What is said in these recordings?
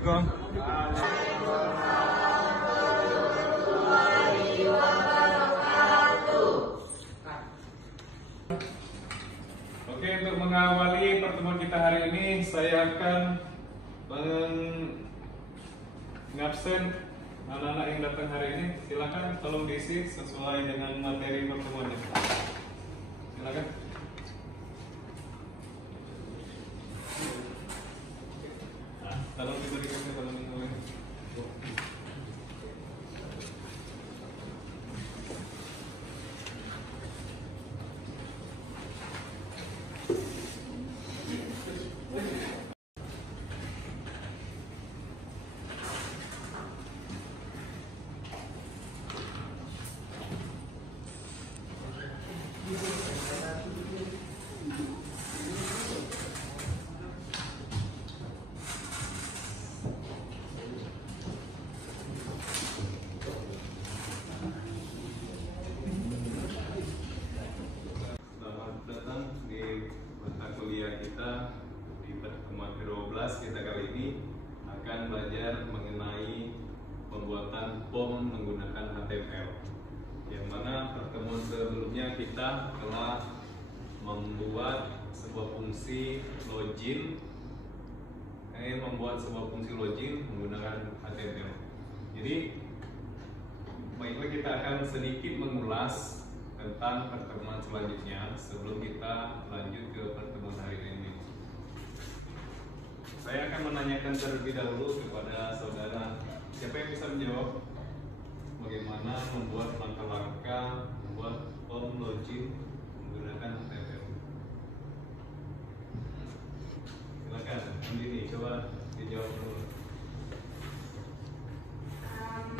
Assalamualaikum. Oke, untuk mengawali pertemuan kita hari ini, saya akan mengabsen anak-anak yang datang hari ini. Silakan tolong diisi sesuai dengan materi pertemuannya. Silakan. Tolong diberikan ke teman-teman. Kita di pertemuan ke-12 kita kali ini akan belajar mengenai pembuatan POM menggunakan HTML, yang mana pertemuan sebelumnya kita telah membuat sebuah fungsi login menggunakan HTML. Jadi baiklah, kita akan sedikit mengulas tentang pertemuan selanjutnya sebelum kita lanjut ke pertemuan hari ini. Saya akan menanyakan terlebih dahulu kepada saudara, siapa yang bisa menjawab bagaimana membuat langkah-langkah membuat form login menggunakan HTML. Silakan, Andini, coba dijawab dulu.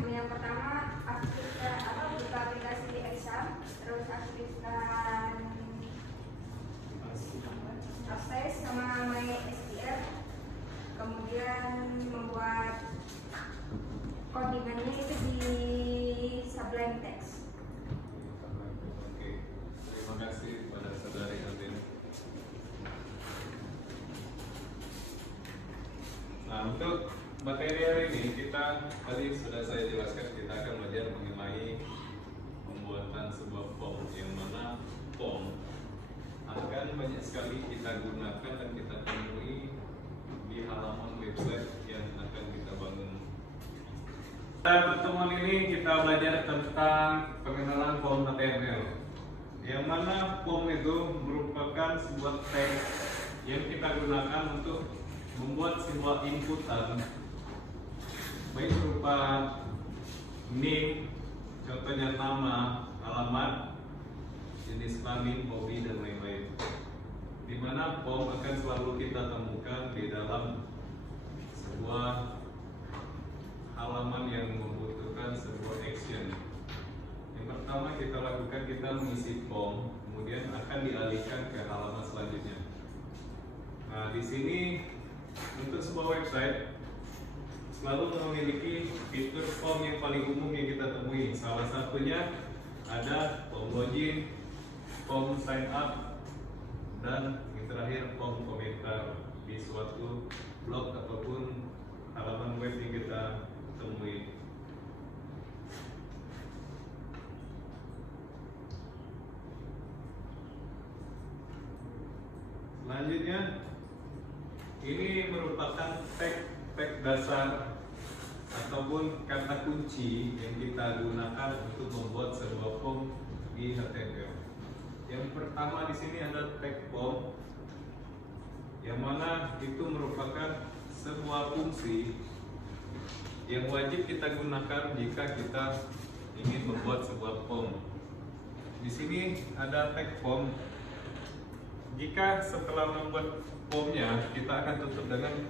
Yang pertama, buka aplikasi exam, terus aktifkan akses sama MySQL, kemudian membuat codingannya itu di Sublime Text. Oke, terima kasih kepada saudari Andini. Nah, untuk materi hari ini kita tadi sudah saya jelaskan, kita akan belajar mengenai pembuatan sebuah form, yang mana form akan banyak sekali kita gunakan dan kita temui di halaman website yang akan kita bangun. Pada pertemuan ini kita belajar tentang pengenalan form HTML, yang mana form itu merupakan sebuah teks yang kita gunakan untuk membuat sebuah inputan, baik berupa name, contohnya nama, alamat, jenis kelamin, hobi, dan lain-lain. Di mana form akan selalu kita temukan di dalam sebuah halaman yang membutuhkan sebuah action. Yang pertama kita lakukan, kita mengisi form, kemudian akan dialihkan ke halaman selanjutnya. Nah, di sini untuk sebuah website selalu memiliki fitur form yang paling umum yang kita temui. Salah satunya ada form login, form sign up, dan yang terakhir form komentar di suatu blog ataupun halaman web yang kita temui. Selanjutnya, ini merupakan tag dasar ataupun kata kunci yang kita gunakan untuk membuat sebuah form di HTML. Yang pertama di sini ada tag form, yang mana itu merupakan sebuah fungsi yang wajib kita gunakan jika kita ingin membuat sebuah form. Di sini ada tag form. Jika setelah membuat formnya, kita akan tutup dengan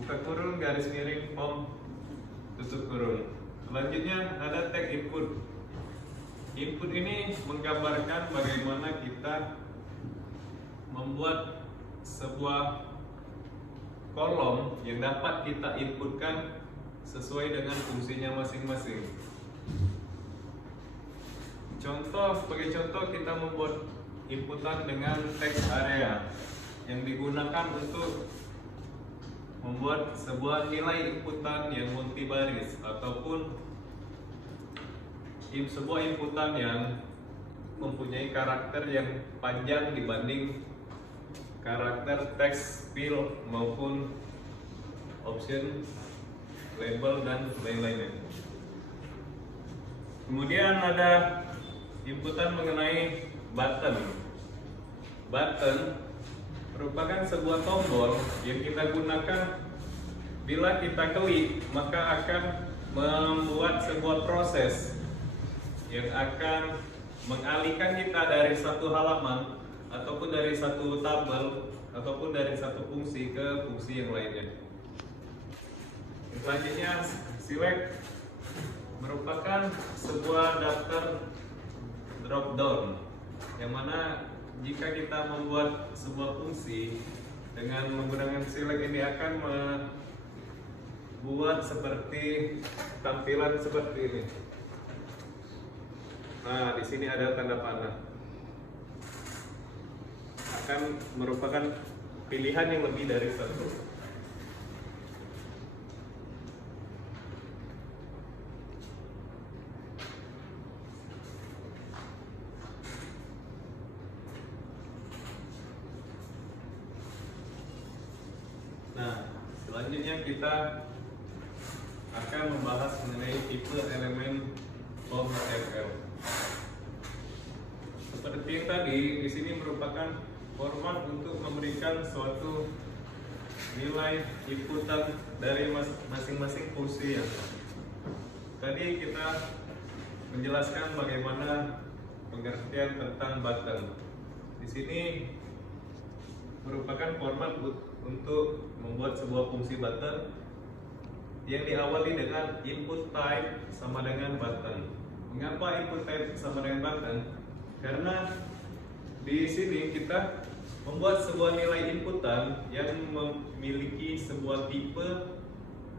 buka kurung garis miring form tutup kurung. Selanjutnya ada tag input. Input ini menggambarkan bagaimana kita membuat sebuah kolom yang dapat kita inputkan sesuai dengan fungsinya masing-masing. Sebagai contoh kita membuat inputan dengan text area yang digunakan untuk membuat sebuah nilai inputan yang multibaris ataupun sebuah inputan yang mempunyai karakter yang panjang dibanding karakter teks field maupun option label dan lain-lainnya. Kemudian ada inputan mengenai button. Button merupakan sebuah tombol yang kita gunakan bila kita klik, maka akan membuat sebuah proses yang akan mengalihkan kita dari satu halaman ataupun dari satu tabel ataupun dari satu fungsi ke fungsi yang lainnya. Selanjutnya, select merupakan sebuah daftar drop down yang mana jika kita membuat sebuah fungsi dengan menggunakan select ini akan membuat seperti tampilan seperti ini. Nah, di sini ada tanda panah. Akan merupakan pilihan yang lebih dari satu. Nah, selanjutnya kita akan membahas mengenai tipe elemen format.fl. Seperti yang tadi, di sini merupakan format untuk memberikan suatu nilai inputan dari masing-masing fungsi yang tadi kita menjelaskan bagaimana pengertian tentang button. Di sini merupakan format untuk membuat sebuah fungsi button yang diawali dengan input type sama dengan button. Mengapa input type sama dengan button? Karena di sini kita membuat sebuah nilai inputan yang memiliki sebuah tipe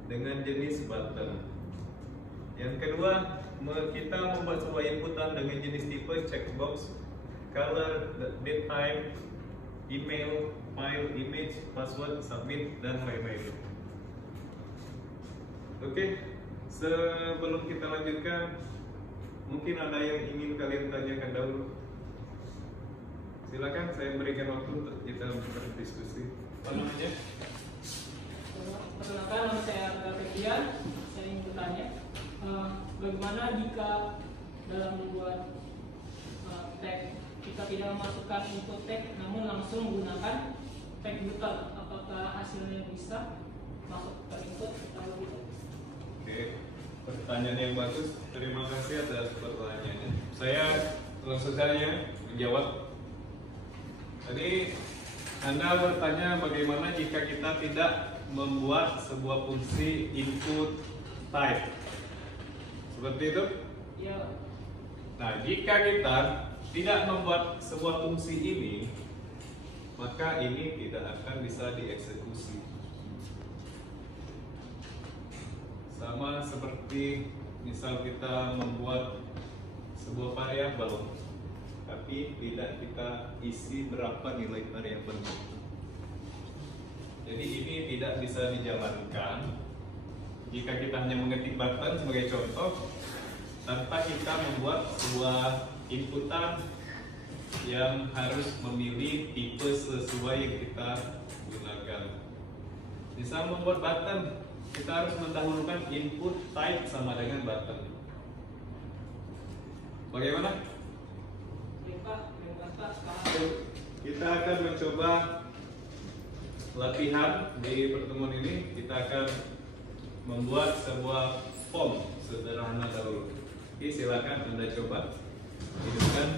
dengan jenis button. Yang kedua, kita membuat sebuah inputan dengan jenis tipe checkbox, color, date time, email, file, image, password, submit, dan lain-lain. Oke, sebelum kita lanjutkan, mungkin ada yang ingin kalian tanyakan dahulu. Silakan, saya berikan waktu untuk kita berdiskusi. Apa namanya? Perkenalkan, nama saya Arga Febrian. Saya ingin bertanya, bagaimana jika dalam membuat tag kita tidak memasukkan input tag, namun langsung menggunakan tag button? Apakah hasilnya bisa masuk ke input atau tidak? Oke, pertanyaan yang bagus. Terima kasih atas pertanyaannya. Saya langsung saja menjawab. Tadi Anda bertanya bagaimana jika kita tidak membuat sebuah fungsi input type. Seperti itu? Ya. Nah, jika kita tidak membuat sebuah fungsi ini, maka ini tidak akan bisa dieksekusi. Sama seperti misal kita membuat sebuah variabel, tapi tidak kita isi berapa nilai variabelnya. Jadi ini tidak bisa dijalankan jika kita hanya mengetik button sebagai contoh tanpa kita membuat sebuah inputan yang harus memilih tipe sesuai yang kita gunakan. Misal membuat button, kita harus mendahulukan input type sama dengan button. Bagaimana? Kita akan mencoba latihan di pertemuan ini. Kita akan membuat sebuah form sederhana dahulu. Oke, silakan Anda coba hidupkan.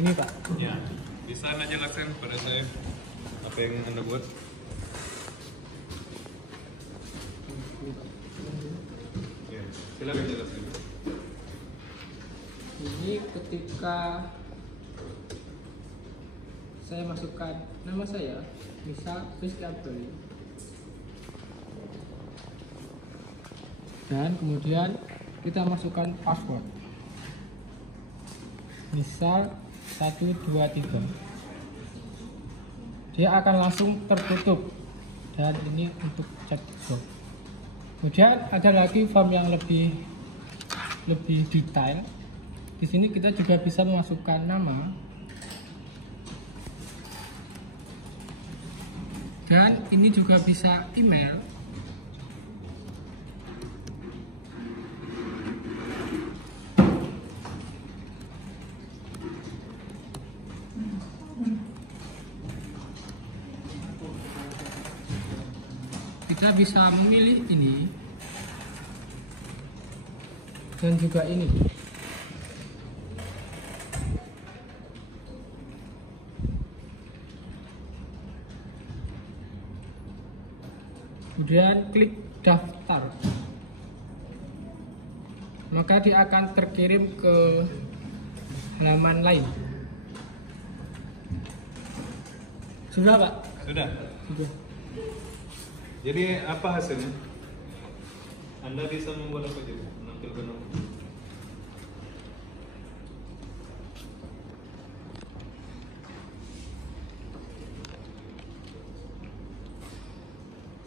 Ini Pak. Ya, bisa Anda jelaskan pada saya apa yang Anda buat? Ya, silakan jelaskan. Ini ketika saya masukkan nama saya, misal Rizky Abdul, dan kemudian kita masukkan password, misal 123, dia akan langsung tertutup, dan ini untuk checkbox. Kemudian ada lagi form yang lebih detail. Di sini kita juga bisa memasukkan nama dan ini juga bisa email. Kita bisa memilih ini dan juga ini. Kemudian klik daftar, maka dia akan terkirim ke halaman lain. Sudah Pak? Sudah. Sudah. Jadi apa hasilnya? Anda bisa membuat apa jadi? Menampilkan apa?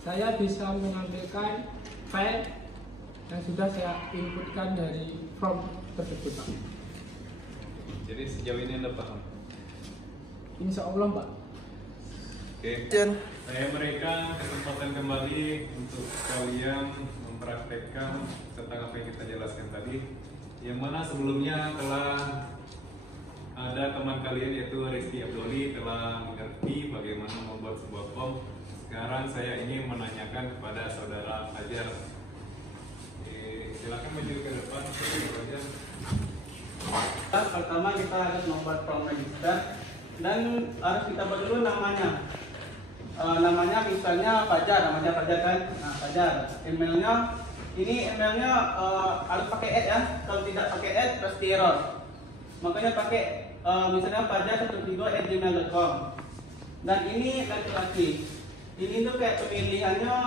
Saya bisa mengambilkan file yang sudah saya inputkan dari form tersebut Pak. Jadi sejauh ini Anda paham? Insya Allah Pak. Oke. Saya berikan kesempatan kembali untuk kalian mempraktekkan tentang apa yang kita jelaskan tadi. Yang mana sebelumnya telah ada teman kalian yaitu Rizky Abdoli telah mengerti bagaimana membuat sebuah form. Sekarang saya ingin menanyakan kepada saudara Fajar. Silakan maju ke depan, saudara Fajar. Pertama kita harus membuat form register dan harus kita buat dulu namanya. Namanya misalnya Fajar, namanya Fajar kan? Nah, Fajar. Emailnya harus pakai @ ya. Kalau tidak pakai @ pasti error. Makanya pakai misalnya fajar132@gmail.com. Dan ini laki-laki. Ini tuh kayak pemilihannya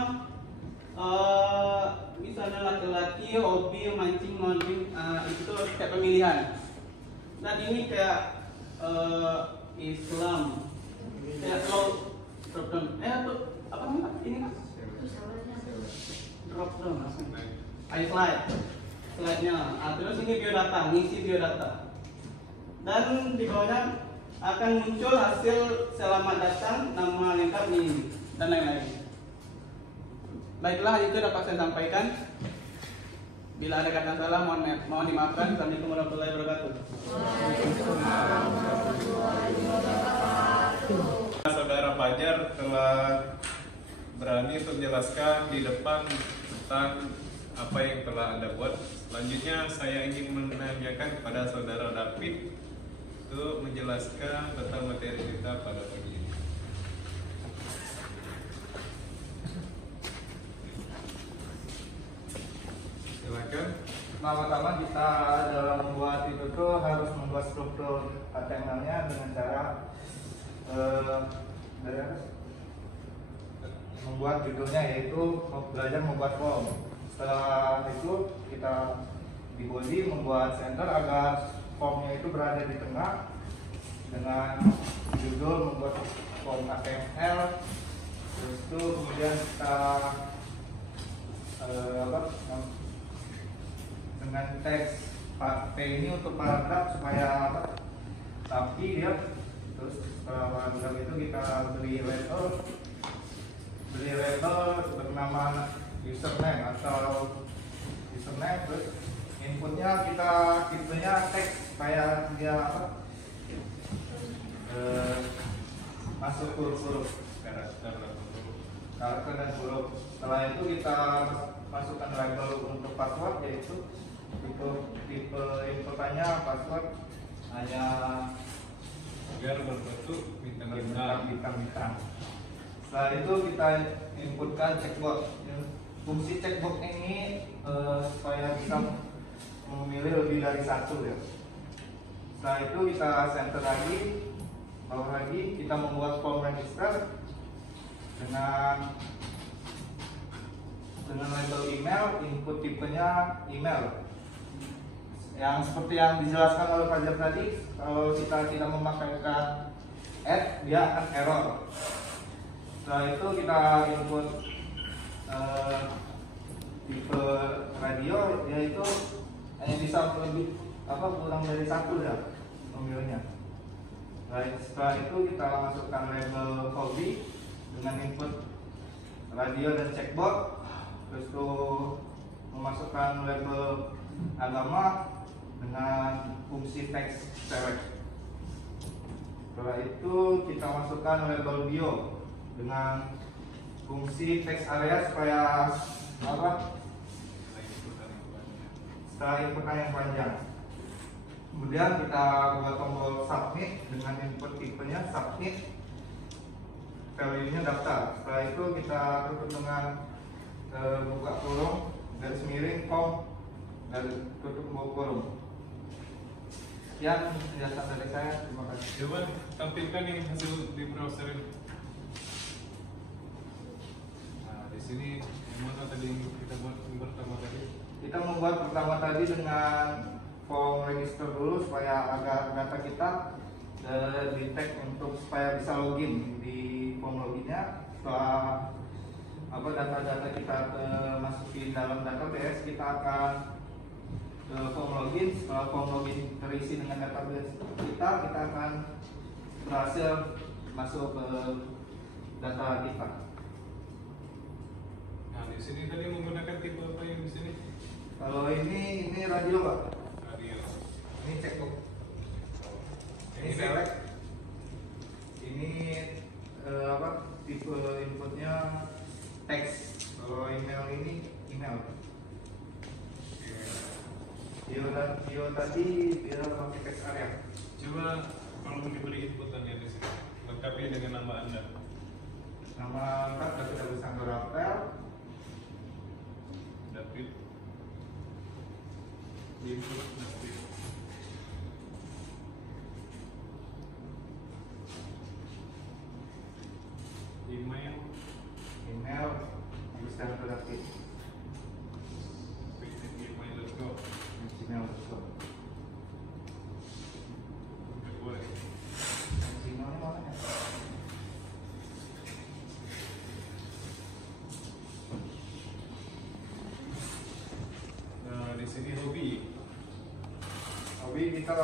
misalnya laki-laki, hobi, mancing, modeling, itu tuh kayak pemilihan. Dan ini kayak Islam, kayak slow drop down. Apa namanya ini kan? Drop down langsung. Slide-nya. Terus ini biodata, ngisi biodata. Dan di bawahnya akan muncul hasil selamat datang, nama lengkap ini dan lain-lain. Baiklah, itu dapat saya sampaikan. Bila ada kata salah mohon dimaafkan. Assalamualaikum warahmatullahi wabarakatuh. Saudara Fajar telah berani untuk menjelaskan di depan tentang apa yang telah Anda buat. Selanjutnya saya ingin menanyakan kepada saudara David untuk menjelaskan tentang materi kita pada pagi ini. Silakan. Pertama-tama kita dalam membuat itu tuh harus membuat struktur HTML-nya dengan cara membuat judulnya yaitu belajar membuat form. Setelah itu kita di body membuat center agar formnya itu berada di tengah dengan judul membuat form HTML. Terus itu kemudian kita dengan teks P ini untuk paragraf supaya rapi dia. Terus setelah paragraf itu kita beri label bernama username atau username. Terus inputnya kita tipenya teks supaya dia masuk huruf-huruf karakter dan huruf. Setelah itu kita masukkan label untuk password, yaitu tipe inputannya password hanya agar berbentuk bintang-bintang. bintang-bintang. Setelah itu kita inputkan checkbox. Fungsi checkbox ini supaya bisa memilih lebih dari satu ya. Setelah itu kita center lagi, bawah lagi kita membuat form register dengan label email, input tipenya email. Yang seperti yang dijelaskan oleh Fajar tadi, kalau kita tidak memakaikan add, dia akan error. Setelah itu kita input tipe radio, yaitu hanya bisa lebih kurang dari satu ya pemilihnya. Baik, setelah itu kita masukkan label hobi dengan input radio dan checkbox. Terus itu memasukkan label agama dengan fungsi teks select. Setelah itu kita masukkan label bio dengan fungsi teks area supaya setelah inputan yang panjang. Kemudian kita buat tombol submit dengan input tipenya submit, value-nya daftar. Setelah itu kita tutup dengan buka kurung, garis miring, com, dan tutup kurung. Sekian penjelasan dari saya. Terima kasih. Coba tampilkan yang hasil di browser ini. Nah, di sini yang mana tadi yang kita buat yang pertama tadi? Kita membuat pertama tadi dengan form register dulu supaya agar data kita di tag untuk supaya bisa login di form loginnya. Setelah data-data kita masukin dalam database, kita akan ke form login. Setelah form login terisi dengan database kita akan berhasil masuk ke data kita. Nah, di sini tadi menggunakan tipe apa yang di sini? Kalau ini radio Pak. Radio. Ini checkbox. Ini Ini select. Ini tipe inputnya teks. Kalau email ini email. Bio tadi dia pakai teks area. Coba kalau diberi inputannya di sini, lengkapi dengan nama Anda. Nama lengkap David Agustinus Rafael. David. Input David. Email Agustinus David. Email.com. Gmail.com. Boleh. Gmailnya mana ya? Nah, di sini hobi. Hobi kita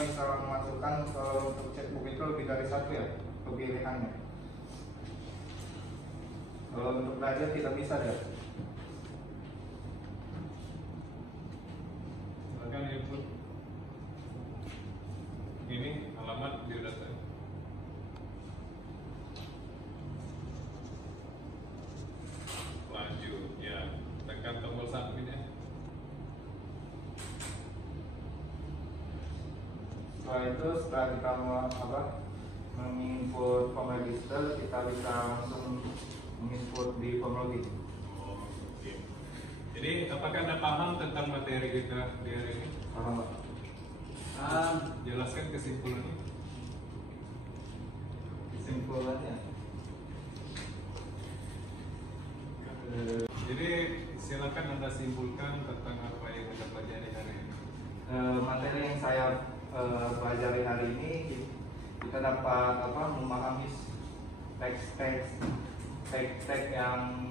bisa memasukkan untuk checkbook itu lebih dari satu ya pilihannya. Kalau untuk belajar tidak bisa ya. Silakan input. Ini alamat biodata. Lanjut, ya. Tekan tombol submit ya. Setelah itu setelah kita menginput form register, kita bisa langsung menginput di form login. Oh, oke. Jadi apakah Anda paham tentang materi kita di hari ini? Paham Pak? Jelaskan kesimpulannya. Kesimpulannya. Jadi silakan Anda simpulkan tentang apa yang Anda pelajari hari ini. Materi yang saya pelajari hari ini, kita dapat memahami teks yang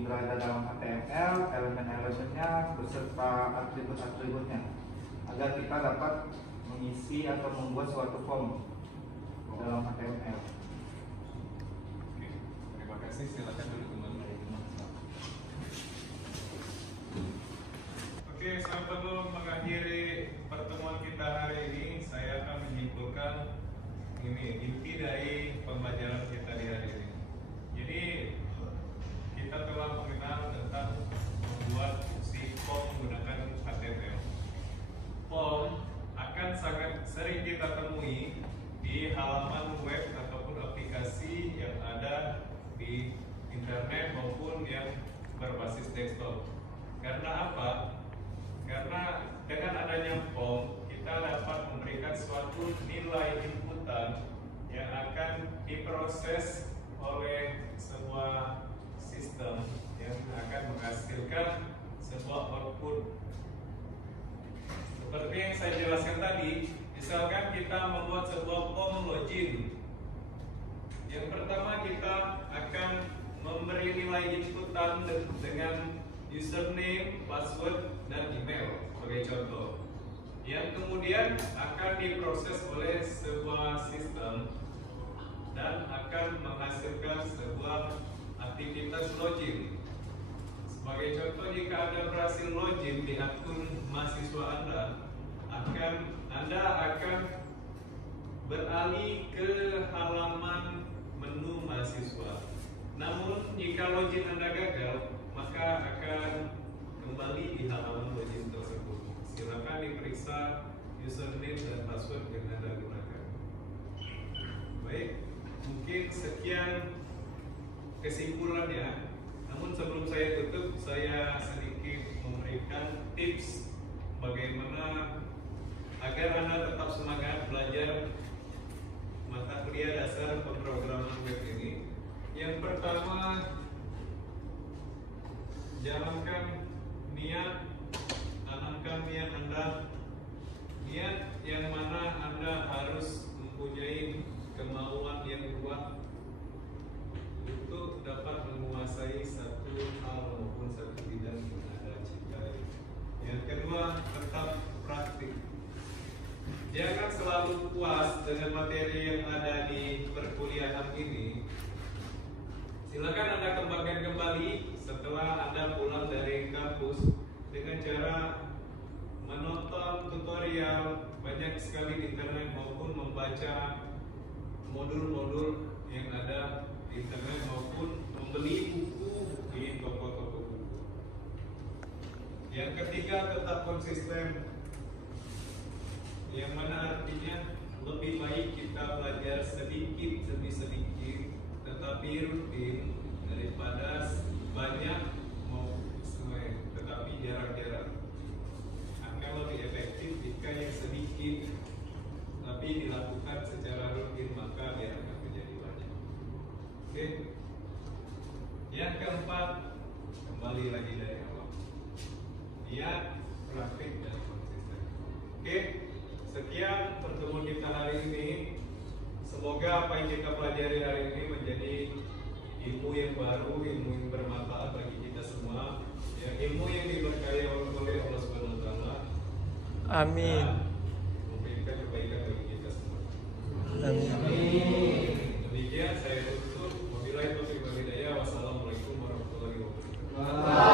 berada dalam HTML, elemen-elemennya beserta atribut-atributnya, agar kita dapat mengisi atau membuat suatu form dalam HTML. Oke, terima kasih. Silakan dulu teman-teman. Oke, sebelum mengakhiri pertemuan kita hari ini, saya akan menyimpulkan ini inti dari pembelajaran kita di hari ini. Jadi kita telah mengenal tentang membuat fungsi form menggunakan HTML. Form akan sangat sering kita temui di berbasis desktop. Karena apa? Karena dengan adanya form kita dapat memberikan suatu nilai inputan yang akan diproses oleh sebuah sistem yang akan menghasilkan sebuah output. Seperti yang saya jelaskan tadi, misalkan kita membuat sebuah form login. Yang pertama kita akan memberi nilai inputan dengan username, password, dan email sebagai contoh. Yang kemudian akan diproses oleh sebuah sistem dan akan menghasilkan sebuah aktivitas login. Sebagai contoh, jika Anda berhasil login di akun mahasiswa Anda akan beralih ke halaman menu mahasiswa. Namun jika login Anda gagal, maka akan kembali di halaman login tersebut. Silakan diperiksa username dan password yang Anda gunakan. Baik, mungkin sekian kesimpulannya. Namun sebelum saya tutup, saya sedikit memberikan tips bagaimana agar Anda tetap semangat belajar mata kuliah dasar pemrograman web ini. Yang pertama, jalankan niat, tanamkan niat Anda, niat yang mana Anda harus mempunyai kemauan yang kuat untuk dapat menguasai satu hal maupun satu bidang yang Anda cintai. Yang kedua, tetap praktik. Jangan selalu puas dengan materi yang ada di perkuliahan ini. Silakan Anda kembangkan kembali setelah Anda pulang dari kampus dengan cara menonton tutorial banyak sekali di internet maupun membaca modul-modul yang ada di internet maupun membeli buku di toko-toko buku. Yang ketiga, tetap konsisten, yang mana artinya lebih baik kita belajar sedikit demi sedikit tetapi rutin daripada banyak tetapi jarang-jarang. Akan lebih efektif jika yang sedikit tapi dilakukan secara rutin, maka dia akan menjadi banyak. Oke. Yang keempat, kembali lagi dari awal, niat, praktik, dan konsisten. Oke. Sekian pertemuan kita hari ini. Semoga apa yang kita pelajari hari ini menjadi ilmu yang baru, ilmu yang bermanfaat bagi kita semua, ya, ilmu yang diberkahi oleh Allah Subhanahu wa taala. Amin. Memberikan kebaikan bagi kita semua. Amin. Demikian saya tutup. Wabillahi taufiq wal hidayah. Wassalamualaikum warahmatullahi wabarakatuh.